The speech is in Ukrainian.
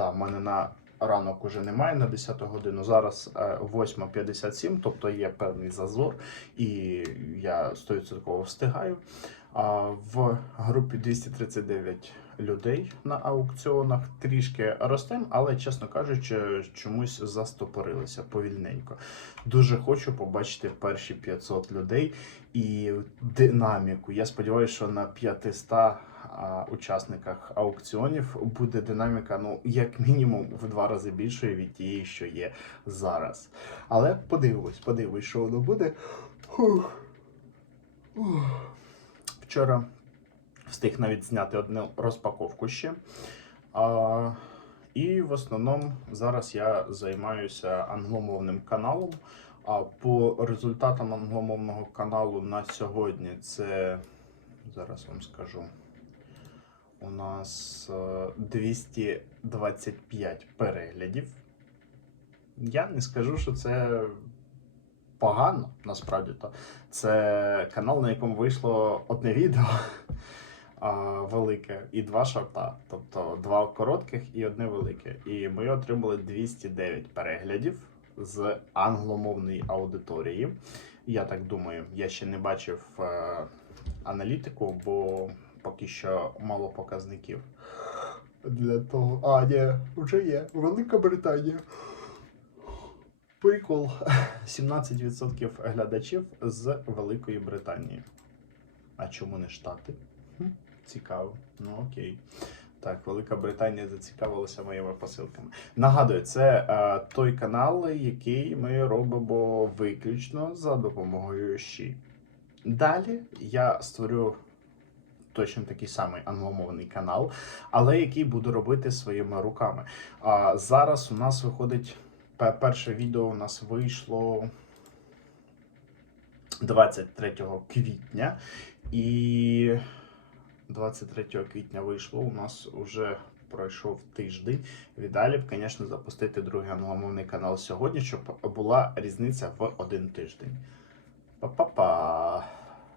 да, в мене на ранок уже немає на 10 годину. Зараз е, 8.57, тобто є певний зазор, і я 100% встигаю. А в групі 239 людей на аукціонах трішки ростем, але, чесно кажучи, чомусь застопорилися повільненько. Дуже хочу побачити перші 500 людей і динаміку. Я сподіваюся, що на 500 а, учасниках аукціонів буде динаміка, ну, як мінімум, в два рази більшою від тієї, що є зараз. Але подивимось, подивимось, що воно буде. Вчора встиг навіть зняти одну розпаковку ще. А, і в основному зараз я займаюся англомовним каналом. А по результатам англомовного каналу на сьогодні це зараз вам скажу. У нас е, 225 переглядів. Я не скажу, що це погано, насправді то. Це канал, на якому вийшло одне відео а, велике і два шорта. Тобто два коротких і одне велике. І ми отримали 209 переглядів з англомовної аудиторії. Я так думаю, я ще не бачив е, аналітику, бо поки що мало показників. Для того. А, ні, вже є. Велика Британія. Прикол. 17% глядачів з Великої Британії. А чому не Штати? Хм, цікаво. Ну окей. Так, Велика Британія зацікавилася моїми посилками. Нагадую, це е, той канал, який ми робимо виключно за допомогою щі. Далі я створю точно такий самий англомовний канал, але який буду робити своїми руками. А зараз у нас виходить перше відео у нас вийшло 23 квітня, і 23 квітня вийшло. У нас вже пройшов тиждень. Віддалі б, звісно, запустити другий англомовний канал сьогодні, щоб була різниця в один тиждень. Па-па-па!